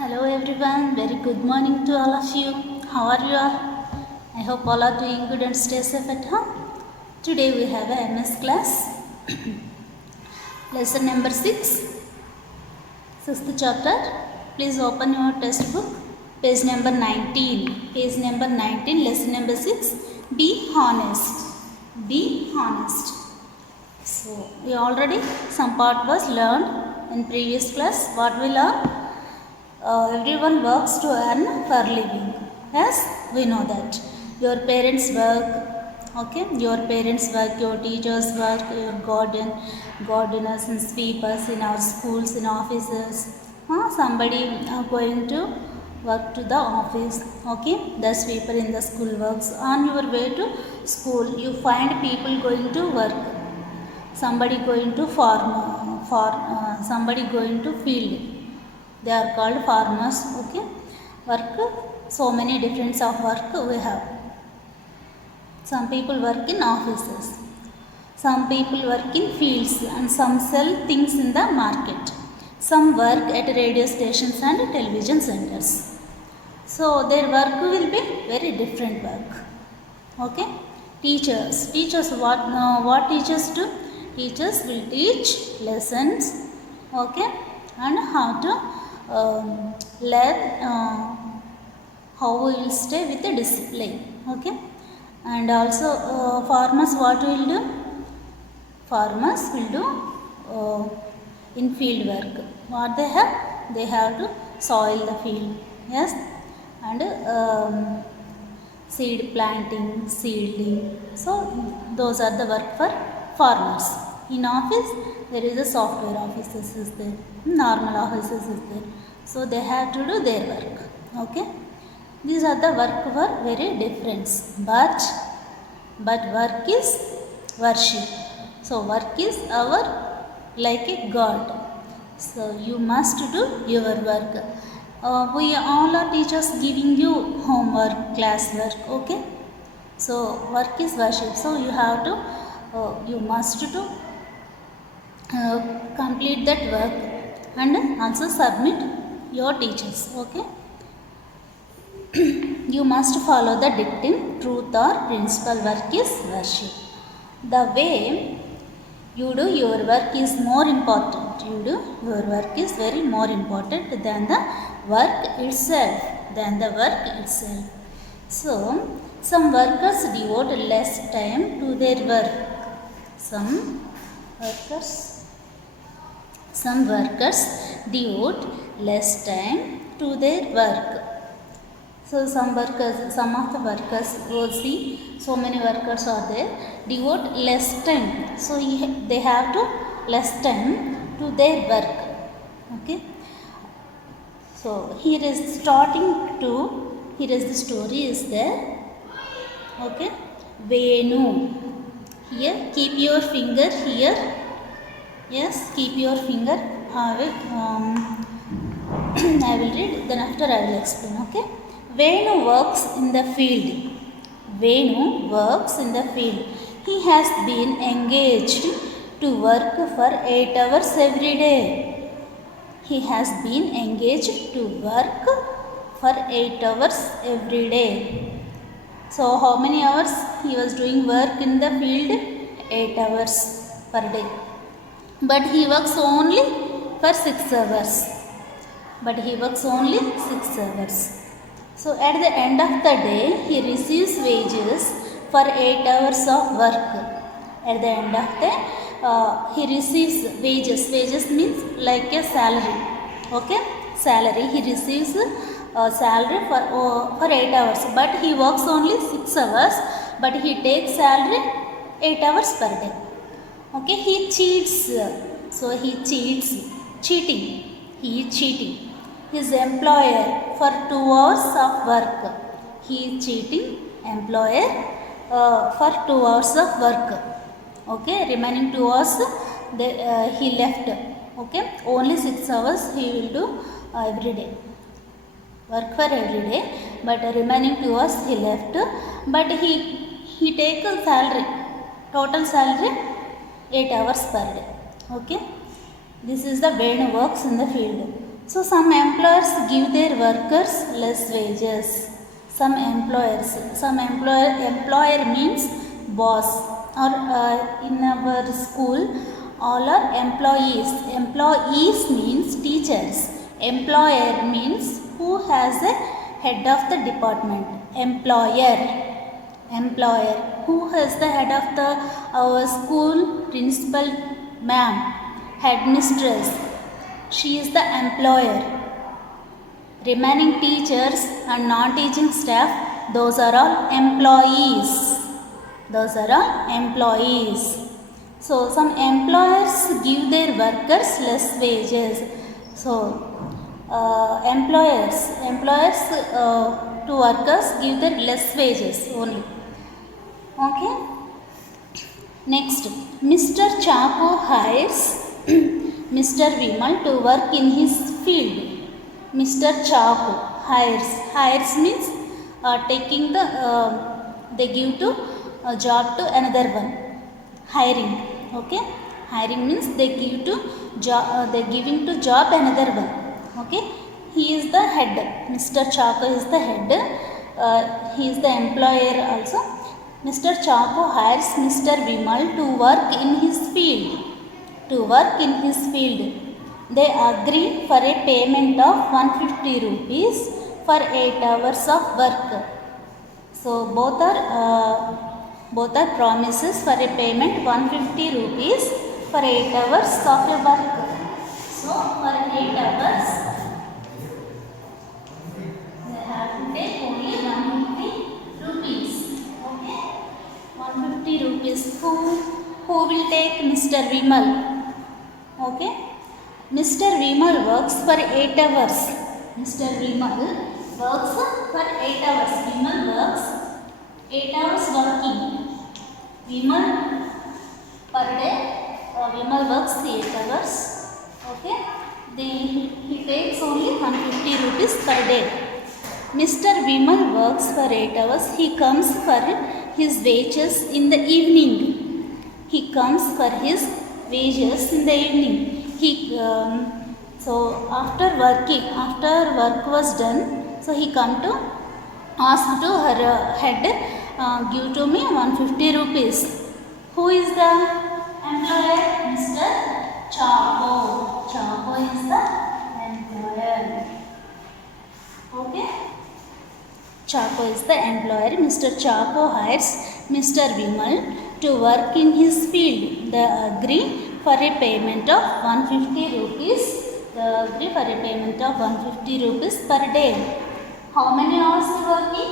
Hello everyone, very good morning to all of you. How are you all? I hope all are doing good and stay safe at home. Today we have a MS class, lesson number 6, 6th chapter. Please open your textbook, page number 19. Page number 19, lesson number 6, be honest. Be honest. So, we already, some part was learned in previous class. What we learned? Everyone works to earn for living. Yes, we know that. Your parents work, okay? Your parents work, your teachers work, your gardeners and sweepers in our schools, in offices. Somebody going to work to the office, okay? The sweeper in the school works. On your way to school, you find people going to work. Somebody going to somebody going to field. They are called farmers, okay? Work, so many different of work we have. Some people work in offices. Some people work in fields and some sell things in the market. Some work at radio stations and television centers. So their work will be very different work. Okay? Teachers what teachers do? Teachers will teach lessons, okay, and how to learn how we will stay with the discipline, okay. And also farmers what will do? Farmers will do in field work. What they have? They have to soil the field, yes, and seed planting, seedling. So those are the work for farmers. In office, there is a software offices is there, normal offices is there. So they have to do their work. Okay. These are the work were very different. But work is worship. So work is our like a God. So you must do your work. We all are teachers giving you homework, classwork. Okay. So work is worship. So you have to, you must do. Complete that work and also submit your teachers, okay. You must follow the dictum, truth or principle. Work is worship. The way you do your work is more important. You do your work is very more important than the work itself. So some workers devote less time to their work. Some workers devote less time to their work. So some of the workers, will see, so many workers are there, devote less time. So they have to less time to their work. Okay. So here is the story is there. Okay. Venu. Here, keep your finger here. Yes, keep your finger. I will read, then after I will explain, okay. Venu works in the field. He has been engaged to work for 8 hours every day. He has been engaged to work for 8 hours every day. So how many hours he was doing work in the field? 8 hours per day. But he works only for 6 hours. So at the end of the day, he receives wages for 8 hours of work. At the end of the he receives wages. Wages means like a salary. Okay, salary. He receives salary for 8 hours. But he works only 6 hours. But he takes salary 8 hours per day. Okay, he cheats. So he cheats. Cheating. He is cheating his employer for 2 hours of work. He is cheating employer for 2 hours of work. Okay, remaining 2 hours he left. Okay, only 6 hours he will do every day. Work for every day, but remaining 2 hours he left. But he take a salary, total salary 8 hours per day. Okay, this is the way it works in the field. So some employers give their workers less wages. Some employer means boss, or in our school all are employees. Employees means teachers. Employer means who has a head of the department. Employer who has the head of the our school, principal ma'am, headmistress, she is the employer. Remaining teachers and non-teaching staff, those are all employees. So some employers give their workers less wages. So employers to workers give their less wages only. Okay. Next, Mr. Chaco hires Mr. Vimal to work in his field. Mr. Chaco hires means taking the they give to a job to another one. Hiring. Okay. Hiring means they give to job. They giving to job another one. Okay. He is the head. Mr. Chaco is the head. He is the employer also. Mr. Chaco hires Mr. Vimal to work in his field. They agree for a payment of 150 rupees for 8 hours of work. So both are promises for a payment 150 rupees for 8 hours of a work. So for 8 hours they have to take only 150 rupees. Okay, 150 rupees. Who will take? Mr. Vimal. Okay. Mr. Vimal works for 8 hours. Vimal works 8 hours working. Vimal per day, Vimal works 8 hours. Okay. He takes only 150 rupees per day. Mr. Vimal works for 8 hours. He comes for his wages in the evening. So after work was done, so he come to ask to her head, give to me 150 rupees. Who is the employer? Mr. Chaco. Chaco is the employer. Okay. Chaco is the employer. Mr. Chaco hires Mr. Vimal to work in his field. They agree for a payment of 150 rupees. Per day. How many hours he working?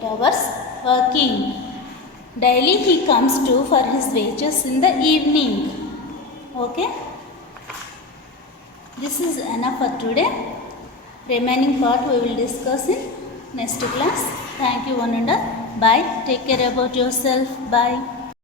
8 hours working. Daily he comes to for his wages in the evening. Okay. This is enough for today. Remaining part we will discuss in next class. Thank you one and all. Bye. Take care about yourself. Bye.